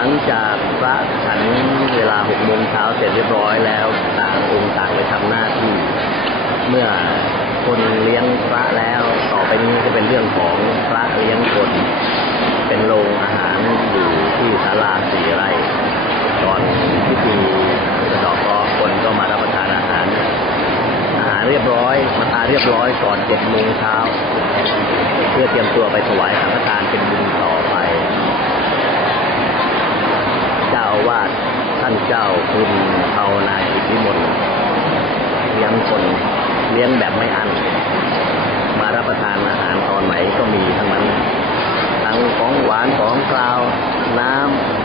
หลังจากพระฉันเวลาหกโมงเช้าเสร็จเรียบร้อยแล้วต่างองค์ต่างไปทำหน้าที่ เมื่อคนเลี้ยงพระแล้วต่อไปนี้ก็เป็นเรื่องของพระเลี้ยงคนเป็นโรงอาหารอยู่ที่ศาลาสีไร่ก่อนพิธีสะดอกเคราะห์คนก็มารับประทานอาหาร อาหารเรียบร้อยมาทานเรียบร้อยก่อนเจ็ดโมงเช้าเพื่อเตรียมตัวไปถวายสังฆทานเป็นบุญต่อไปาอาวาสท่านเจ้าคุณภาวนาจิตวิมลเลี้ยงคนเลี้ยงแบบไม่อั้นมารับประทานอาหารตอนไหนก็มีทั้งนั้น ทั้งของหวานของคาว น้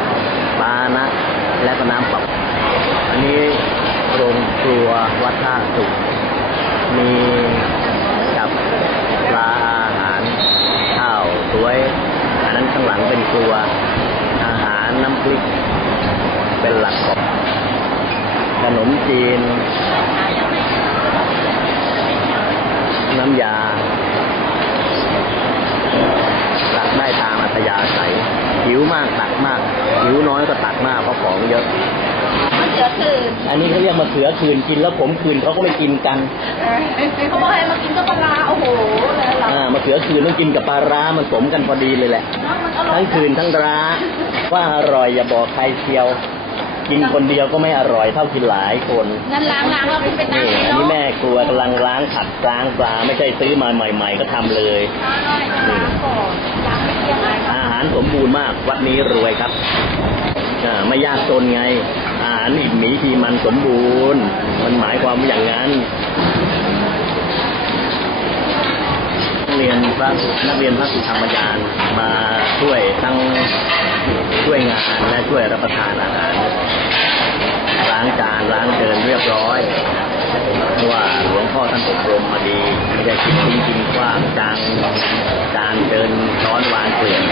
ำปลานะและก็น้ำปรับอันนี้โรงครัววัดท่าสุขมีกับปลาอาหารข้าวสวย อันนั้นข้างหลังเป็นครัวอาหารน้ำพริก เป็นหลักของขนมจีน น้ำยาตักได้ตามอัธยาศัยหิวมากตักมากหิวน้อยก็ตักมากเพราะของเยอะมะเขือคืนอันนี้เขาเรียกมะเขือคืนกินแล้วผมคืนเขาก็ไม่กินกันเขาบอกให้มากินก็ปลาร้าโอ้โหเลยเราอ่ามะเขือคืนต้องกินกับปลาร้ามันสมกันพอดีเลยแหละมันอร่อยทั้งคืนทั้งร้าว่าอร่อยอย่าบอกใครเชียว กินคนเดียวก็ไม่อร่อยเท่ากินหลายคนงั้นล้างล้างเราเป็นนี่น้ำอันนี้แม่ครัวกำลังล้างผัดล้างปลาไม่ใช่ซื้อมาใหม่ ๆ ก็ทำเลยล้างก่อนล้างไม่เที่ยงเลยอาหารสมบูรณ์มากวัดนี้รวยครับอ่าไม่ยากจนไงอาหารอิ่มหมีทีมันสมบูรณ์ มันหมายความว่าอย่างนั้น นัก เรียนพระนักเรียนพระสุธรรมยานมาช่วยทั้งช่วยงานและช่วยรับประทานอาหารล้างจานล้างเดินเรียบร้อยเพราะว่าหลวงพ่อท่านอบรมมาดีไม่ได้กินทิ้งกินกว้างจานจานเดินช้อนวางเกลื่อน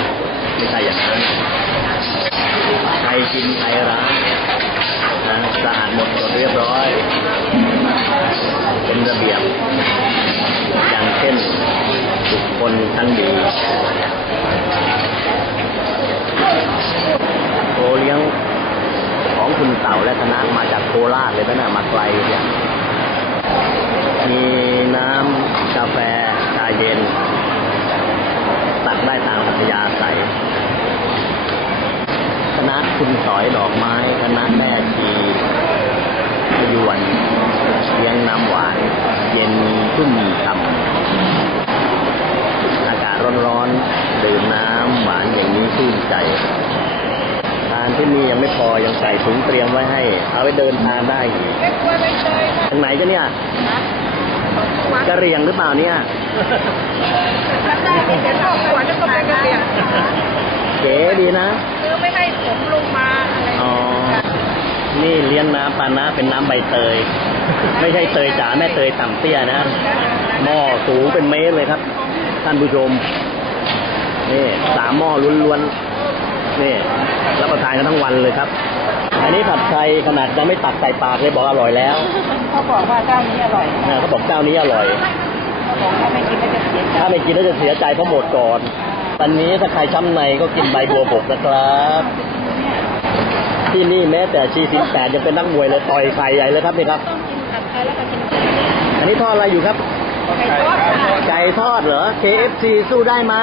โอเลี้ยงของคุณเต่าและคณะมาจากโคราชเลยนะมาไกลเนี่ยมีน้ำกาแฟชาเย็น ตักได้ตามอัธยาศัยคณะคุณสอยดอกไม้คณะแม่ชีพยวนเลี้ยงน้ำหวาน เย็นชุ่มฉ่ำอากาศ ร้อนๆดื่มน้ำหวานอย่างนี้ชื่นใจ ทานที่นี่ยังไม่พอยังใส่ถุงเตรียมไว้ให้ เอาไปเดินทานได้อีกไม่กลัวไม่เคยทางไหนกันเนี่ยนะกะเหรียงหรือเปล่าเนี่ยทำได้ไม่เป็นครอบครัวจะต้องไปกันเรียนเก๋ดีนะคือไม่ให้ผมลงมาอะไรอ๋อ นี่เลี้ยงน้ำปานะเป็นน้ำใบเตย ไม่ใช่เตยจ๋าแม่เตยต่ำเตี้ยนะหม้อสูงเป็นเมตรเลยครับ ท่านผู้ชมนี่สามหม้อล้วนๆนี่รับประทานกันทั้งวันเลยครับ อันนี้ผัดไทยขนาดยังไม่ตักใส่ปากเลยบอกอร่อยแล้วเขาบอกว่าเจ้านี้อร่อยเออเขาบอกเจ้านี้อร่อยเขาบอกถ้าไม่กินก็จะเสียใจถ้าไม่กินแล้วจะเสียใจเพราะหมดก่อนวันนี้ถ้าใครช้ำในก็กินใบบัวบกนะครับที่นี่แม้แต่ชีสิงแปดยังเป็นนักมวยเลยต่อยไข่ใหญ่เลยครับนี่ครับต้องกินผัดไทยแล้วก็กินอันนี้ทอดอะไรอยู่ครับ ไก่ทอดค่ะไก่ทอดเหรอ KFC สู้ได้ไหม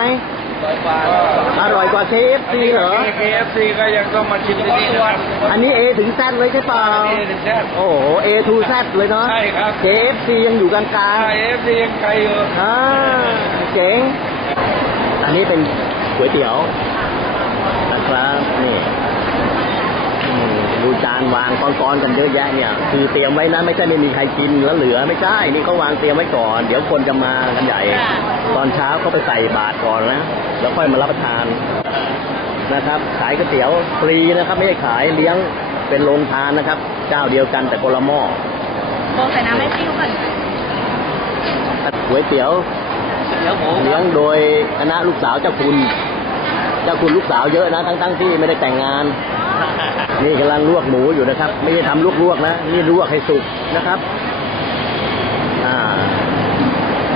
อร่อยกว่า KFC เหรอ KFC ก็ยังต้องมาชิมที่นี่นะครับอันนี้ A ถึง Z เลยใช่เปล่านี่ถึงแซ่บโอ้โห A to Z เลยเนาะ ใช่ครับ KFC ยังอยู่กลาง KFC ยังไกลอยู่ๆอ่าเจ๋ง อันนี้เป็นก๋วยเตี๋ยวนะครับนี่อืม ดูจานวางก้อนๆกันเยอะแยะเนี่ย คือเตรียมไว้นะไม่ใช่ไม่มีใครกินแล้วเหลือไม่ใช่นี่เขาวางเตรียมไว้ก่อน เดี๋ยวคนจะมากันใหญ่ ตอนเช้าก็ไปใส่บาตรก่อนนะแล้วค่อยมารับประทานนะครับ ขายก๋วยเตี๋ยวฟรีนะครับ ไม่ใช่ขายเลี้ยงเป็นโรงทานนะครับ เจ้าเดียวกันแต่คนละหม้อบใส่น้ำให้พี่ก่อนก๋วยเตี๋ยวเดี๋ยวหมูเลี้ยงโดยคณะลูกสาวเจ้าคุณ เจ้าคุณลูกสาวเยอะนะทั้งๆที่ไม่ได้แต่งงาน นี่กำลังลวกหมูอยู่นะครับ ไม่ใช่ทำลวกๆนะ นี่ลวกให้สุกนะครับ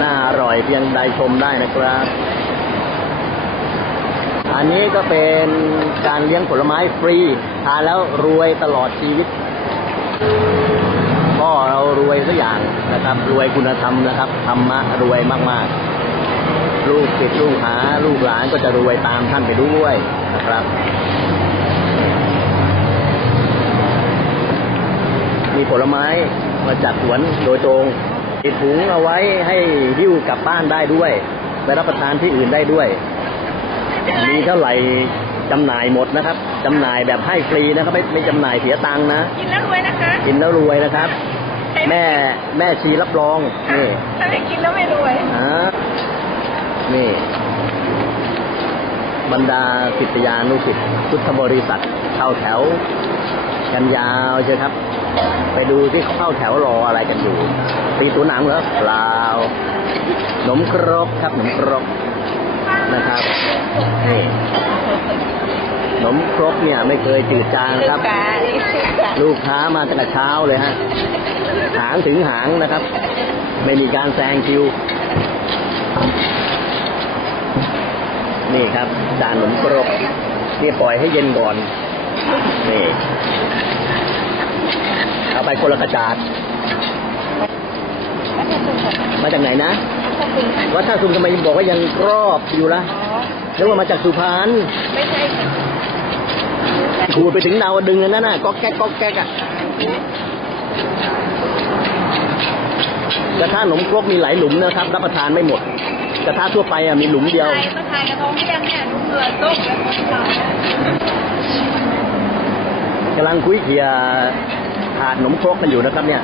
น่าอร่อยเพียงใดชมได้นะครับ อันนี้ก็เป็นการเลี้ยงผลไม้ฟรี ทานแล้วรวยตลอดชีวิตพ่อเรารวยสักอย่างนะครับ รวยคุณธรรมนะครับ ธรรมะรวยมากๆ ลูกศิษย์ลูกหา ลูกหลานก็จะรวยตามท่านไปด้วยนะครับ มีผลไม้มาจากสวนโดยตรงติดถุงเอาไว้ให้หิ้วกลับบ้านได้ด้วยไปรับประทานที่อื่นได้ด้วย มีเท่าไหร่จำหน่ายหมดนะครับจำหน่ายแบบให้ฟรีนะครับไม่ไม่จำหน่ายเสียตังค์นะกินแล้วรวยนะคะกินแล้วรวยนะครับ แม่แม่ชีรับรองนี่ถ้าไม่กินแล้วไม่รวยอ่านี่ บรรดาศิษยานุศิษย์พุทธบริษัทเข้าแถวกันยาวเชียวครับ ไปดูที่เขาเข้าแถวรออะไรกันอยู่ปีตัวหนังเหรอเปล่าขนมครกครับขนมครกนะครับนี่ขนมครกเนี่ยไม่เคยจืดจางนะครับ ลูกค้ามาตั้งแต่เช้าเลยฮะหางถึงหางนะครับ ไม่มีการแซงคิว นี่ครับจานขนมครกนี่ปล่อยให้เย็นก่อนนี่เอา ไปคนละกระจาดมาจากไหนนะ วัดท่าซุงทำไมบอกว่ายังกรอบอยู่ละนึกว่ามาจากสุพรรณไม่ใช่ค่ะขูดไปถึงดาวดึงอันนั้นน่ะก็แก๊กก็แก๊กอะกระทะขนมครกมีหลายหลุมนะครับ รับประทานไม่หมด กระทะทั่วไปอะมีหลุมเดียวถ่ายมาถ่ายกระทงที่ยังเนี่ยดูเกลือต้มแล้วก็เรากำลังคุยเคียร์ถาดขนมครกกันอยู่นะครับ เนี่ย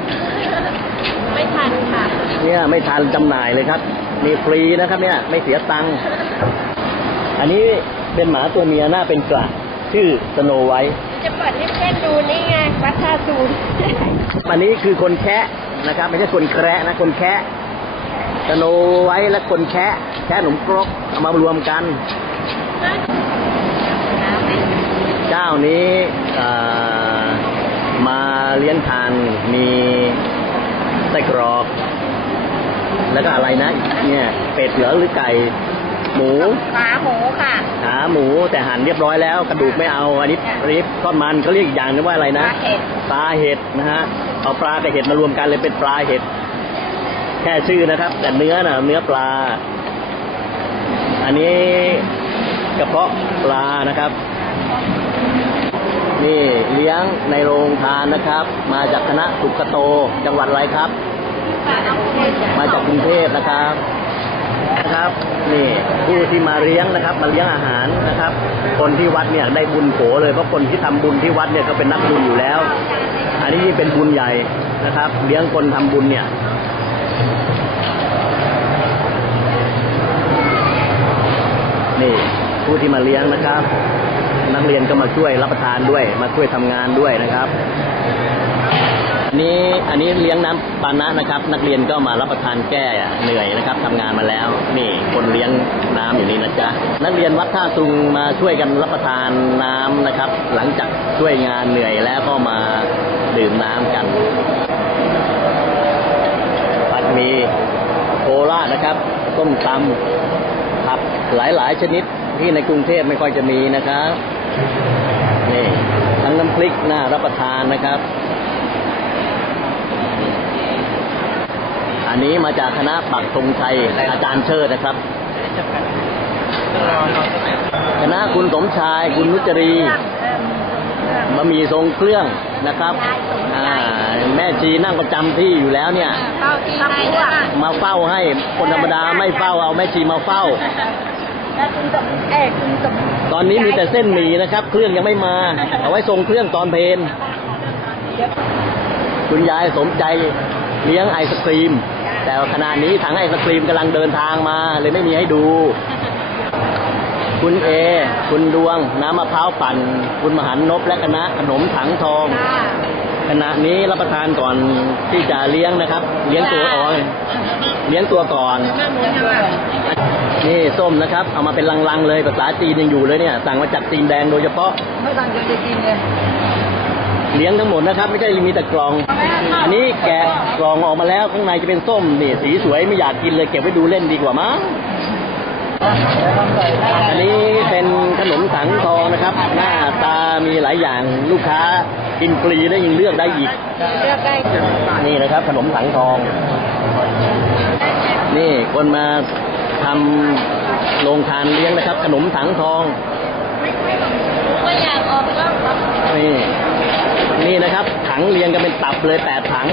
ไม่ทันค่ะ เนี่ยไม่ทานจำหน่ายเลยครับมีฟรีนะครับ เนี่ย ไม่เสียตังค์อันนี้เป็นหมาตัวเมียหน้าเป็นกระชื่อสโนไวท์จะเปิดให้เพื่อนดูนี่ไงวัดท่าซูนอันนี้คือคนแคะนะครับ ไม่ใช่คนแคระนะคนแคะสโนไวท์และคนแคะแคะขนมครกเอามารวมกัน เจ้านี้เอ่อ มาเลี้ยงทานมีไส้กรอก แล้วก็อะไรนะเนี่ยเป็ดเหลือหรือไก่หมูขาหมูค่ะขาหมูแต่หั่นเรียบร้อยแล้ว กระดูกไม่เอาอันนี้ริบทอดมันเขาเรียกอีกอย่างนึงว่าอะไรปนะลาเห็ดปลาเห็ดนะฮะเอาปลากับเห็ดมารวมกันเลยเป็นปลาเห็ด แค่ชื่อนะครับ แต่เนื้อนะเนื้อปลา อันนี้กระเพาะปลานะครับ นี่เลี้ยงในโรงทานนะครับ มาจากคณะสุขโตจังหวัดอะไรครับ มาจากกรุงเทพนะครับนะครับนี่ผู้ที่มาเลี้ยงนะครับ มาเลี้ยงอาหารนะครับ คนที่วัดเนี่ยได้บุญโผเลยเพราะคนที่ทำบุญที่วัดเนี่ยก็เป็นนักบุญอยู่แล้ว อันนี้ยิ่งเป็นบุญใหญ่นะครับ เลี้ยงคนทำบุญเนี่ยนี่ผู้ที่มาเลี้ยงนะครับ นักเรียนก็มาช่วยรับประทานด้วย มาช่วยทำงานด้วยนะครับอันนี้อันนี้เลี้ยงน้ำปานะนะครับ นักเรียนก็มารับประทานแก้เหนื่อยนะครับทำงานมาแล้ว นี่คนเลี้ยงน้ำอยู่นี่นะจ๊ะนักเรียนวัดท่าตุงมาช่วยกันรับประทานน้ำนะครับ หลังจากช่วยงานเหนื่อยแล้วก็มาดื่มน้ำกันผัดมีโคราชนะครับต้มตำผักหลายๆ ชนิดที่ในกรุงเทพไม่ค่อยจะมีนะครับ นี่ทั้งน้ำพริกน่ารับประทานนะครับ อันนี้มาจากคณะปักธงชัยอาจารย์เชิดนะครับ คณะคุณสมชายคุณนุจรีบะหมี่ทรงเครื่องนะครับแม่ชีนั่งประจำที่อยู่แล้วเนี่ย มาเฝ้าให้คนธรรมดาไม่เฝ้าเอาแม่ชีมาเฝ้าแล้วคุณจะเอ้คุณจะ ตอนนี้มีแต่เส้นหมี่นะครับ เครื่องยังไม่มา เอาไว้ทรงเครื่องตอนเพลนคุณยายสมใจเลี้ยงไอศครีม แต่ขณะนี้ถังไอศครีมกำลังเดินทางมาเลยไม่มีให้ดู คุณเอ คุณดวง น้ำมะพร้าวปั่น คุณมหันนบและคณะขนมถังทองค่ะขณะนี้รับประทานก่อนที่จะเลี้ยงนะครับ เลี้ยงตัวอ่อน เลี้ยงตัวก่อน นี่ส้มนะครับ เอามาเป็นลังๆเลยภาษาจีนยังอยู่เลยเนี่ย สั่งมาจากจีนแดงโดยเฉพาะ ไม่ต้องจะกินเลยเลี้ยงทั้งหมดนะครับ ไม่ใช่มีแต่กล่อง อันนี้แกะกล่องออกมาแล้วข้างในจะเป็นส้มนี่สีสวยไม่อยากกินเลยเก็บไว้ดูเล่นดีกว่ามั้งอันนี้เป็นขนมสังทองนะครับ หน้าตามีหลายอย่างลูกค้ากินฟรีได้ยังเลือกได้อีกเลือกได้นี่นะครับ ขนมสังทอง นี่คนมาทำโรงทานเลี้ยงนะครับ ขนมสังทองอยากออกก็นี่นี่นะครับ ถังเรียงกันเป็นตับเลยแปดถัง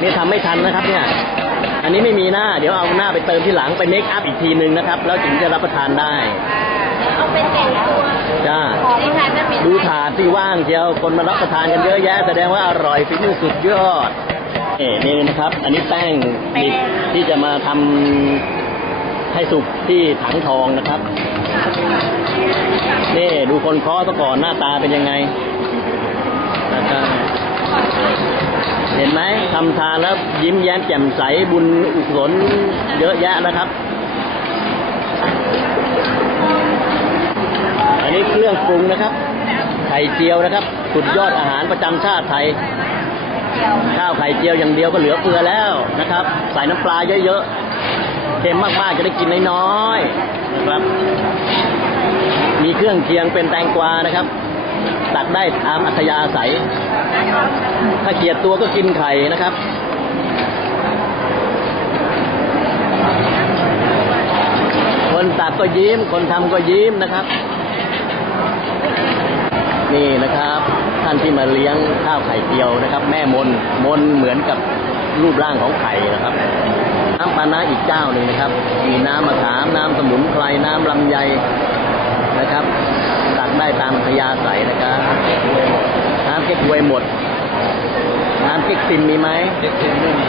นี่ทำไม่ทันนะครับ เนี่ย อันนี้ไม่มีหน้า เดี๋ยวเอาหน้าไปเติมที่หลังไปเมคอัพอีกทีหนึ่งนะครับ แล้วถึงจะรับประทานได้เอาเป็นเจ็ดตัวจ้าดูถาดที่ว่างเชียวคนมารับประทานกันเยอะแยะ แสดงว่าอร่อยฝีมือสุดยอด นี่นี่นะครับ อันนี้แป้งดิบที่จะมาทำให้สุกที่ถังทองนะครับ นี่ดูคนเคาะซะก่อนหน้าตาเป็นยังไงนะครับเห็นไหมทำทานแล้วยิ้มแย้มแจ่มใสบุญอุศลเยอะแยะนะครับ อันนี้เครื่องปรุงนะครับ ไข่เจียวนะครับ สุดยอดอาหารประจำชาติไทย ข้าวไข่เจียวอย่างเดียวก็เหลือเฟือแล้วนะครับ ใส่น้ำปลาเยอะๆเค็มมากๆจะได้กินน้อยๆนะครับ มีเครื่องเคียงเป็นแตงกวานะครับ ตักได้ตามอัธยาศัย ถ้าเกลียดตัวก็กินไข่นะครับคนตักก็ยิ้ม คนทำก็ยิ้มนะครับ นี่นะครับ ท่านที่มาเลี้ยงข้าวไข่เจียวนะครับ แม่มนมนเหมือนกับรูปร่างของไข่นะครับน้ำปานะอีกเจ้าหนึ่งนะครับ มีน้ำมะขามน้ำสมุนไพรน้ำลำไยนะครับตักได้ตามพยาใสนะครับน้ำเก๊กฮวยหมด น้ำเก๊กซิมมีไหมเด็กๆไม่มี